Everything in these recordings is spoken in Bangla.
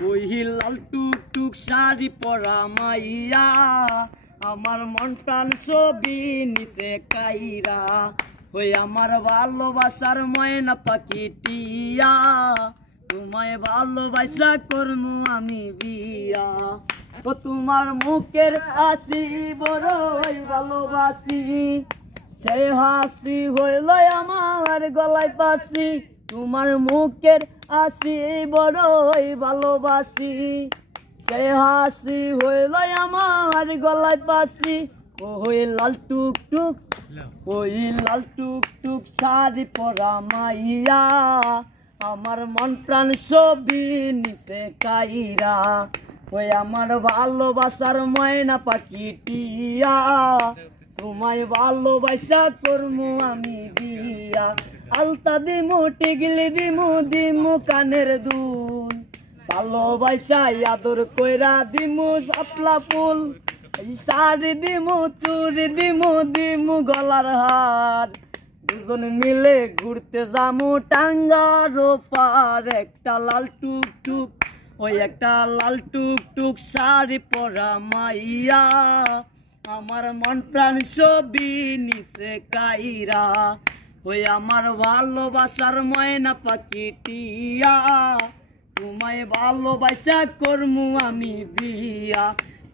ওই লাল টুকটুক শাড়ি পরা মাইয়া আমার মন প্রাণ ছবি নিচে কাইরা ওই আমার ভালোবাসার ময়না পাখি টিয়া তোমায় ভালোবাসা করমু আমি বিয়া ও তোমার মুখের হাসি বড়ই ভালোবাসি সেই হাসি হইল আমার গলায় পাশি তোমার মুখের হাসি বড়ই ভালোবাসি সেই হাসি হইল আমার গলায় পাশি ওই লাল টুকটুক ওই লাল টুকটুক শাড়ি পরা মাইয়া আমার মন প্রাণ ছবি নিচে কাইরা ওই আমার ভালোবাসার ময়না পাখি টিয়া তোমায় ভালোবাসা করমু আমি বিয়া আলতা দিমু টিগলি দিমু দিমু কানের দুল ভালোবাসা আদর কইরা দিমু শাপলা ফুল শাড়ি দিমু চুড়ি দিমু দিমু গলার হার দুজন মিলে ঘুরতে যামু টাঙ্গার পার একটা লাল টুকটুক ওই একটা লাল টুকটুক শাড়ি পরা মাইয়া আমার মন প্রাণ ছবি নিচে কাইরা ওই আমার ভালোবাসার ময়না পাখি টিয়া তোমায় ভালোবাসা করমু আমি বিয়া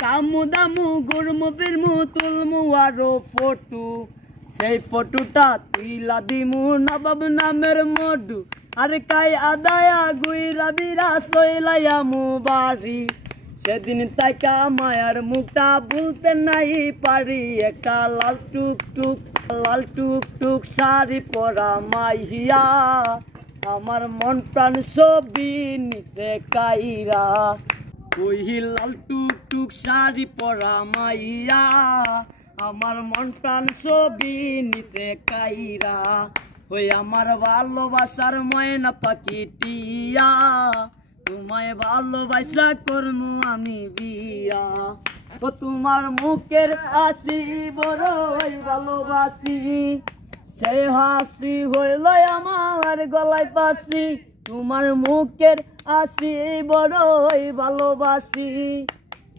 কামু দামু গুরমু বিরমু তুলমু আরো ফটো সেই ফটোটা তুইলা দিমু নবাব নামের মডু আরে কাই আদায়া গুইরা বিরা সইলায়ামু বাড়ি সেদিন তাইকা মায়ার মুখটা বলতে নাই পারি একটা লাল টুকটুক শাড়ি পরা মাইয়া আমার মন প্রাণ ছবি নিচে কাইরা ওই লাল টুকটুক শাড়ি পরা মাইয়া আমার মন প্রাণ ছবি নিচে কাইরা ওই আমার ভালোবাসার ময়না পাখি টিয়া তোমায় ভালোবাসা করমু আমি বিয়া ও তোমার মুখের হাসি বড়ই ভালোবাসি সেই হাসি হইল আমার গলায় পাশি তোমার মুখের হাসি বড়ই ভালোবাসি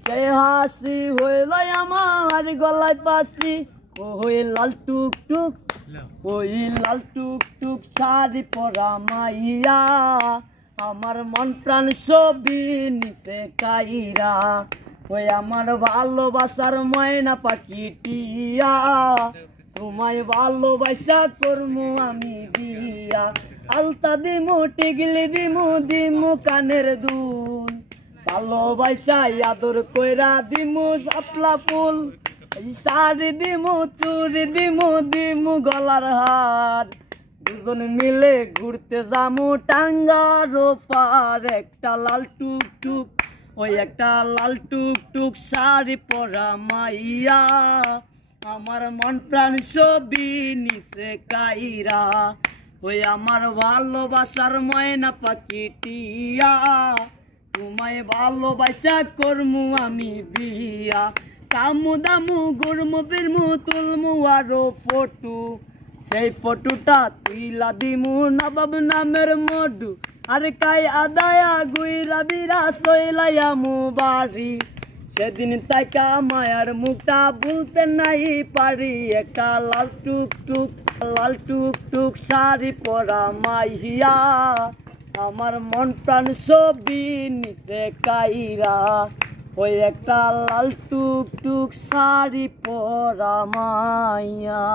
সেই হাসি হইল আমার গলায় পাশি ওই লাল টুকটুক ওই লাল টুকটুক শাড়ি পরা মাইয়া আমার মন প্রাণ ছবি নিচে কাইরা ওই আমার ভালোবাসার ময়না পাখি টিয়া তোমায় ভালোবাসা করমু আমি বিয়া আলতা দিমু টিগলি দিমু দিমু কানের দুল ভালোবাসা আদর কইরা দিমু শাপলা ফুল শাড়ি দিমু চুড়ি দিমু দিমু গলার হার দুজন মিলে ঘুরতে যামু টাঙ্গার পার একটা লাল টুকটুক ওই একটা লাল টুকটুক শাড়ি পরা মাইয়া আমার মন প্রাণ ছবি নিচে কাইরা ওই আমার ভালোবাসার ময়না পাখি টিয়া তোমায় ভালোবাসা করমু আমি বিয়া কামু দামু গুরমু বিরমু তুলমু আরো ফটো সেই ফটোটা তুইলা দিমু নবাব নামের মডু আরে কাই আদায়া গুইরা বিরা সইলায়ামু বাড়ি সেদিন তাইকা মায়ার মুখটা বলতে নাই পারি একটা লাল টুকটুক শাড়ি পরা মাইয়া আমার মন প্রাণ ছবি নিচে কাইরা ওই একটা লাল টুকটুক শাড়ি পরা মাইয়া।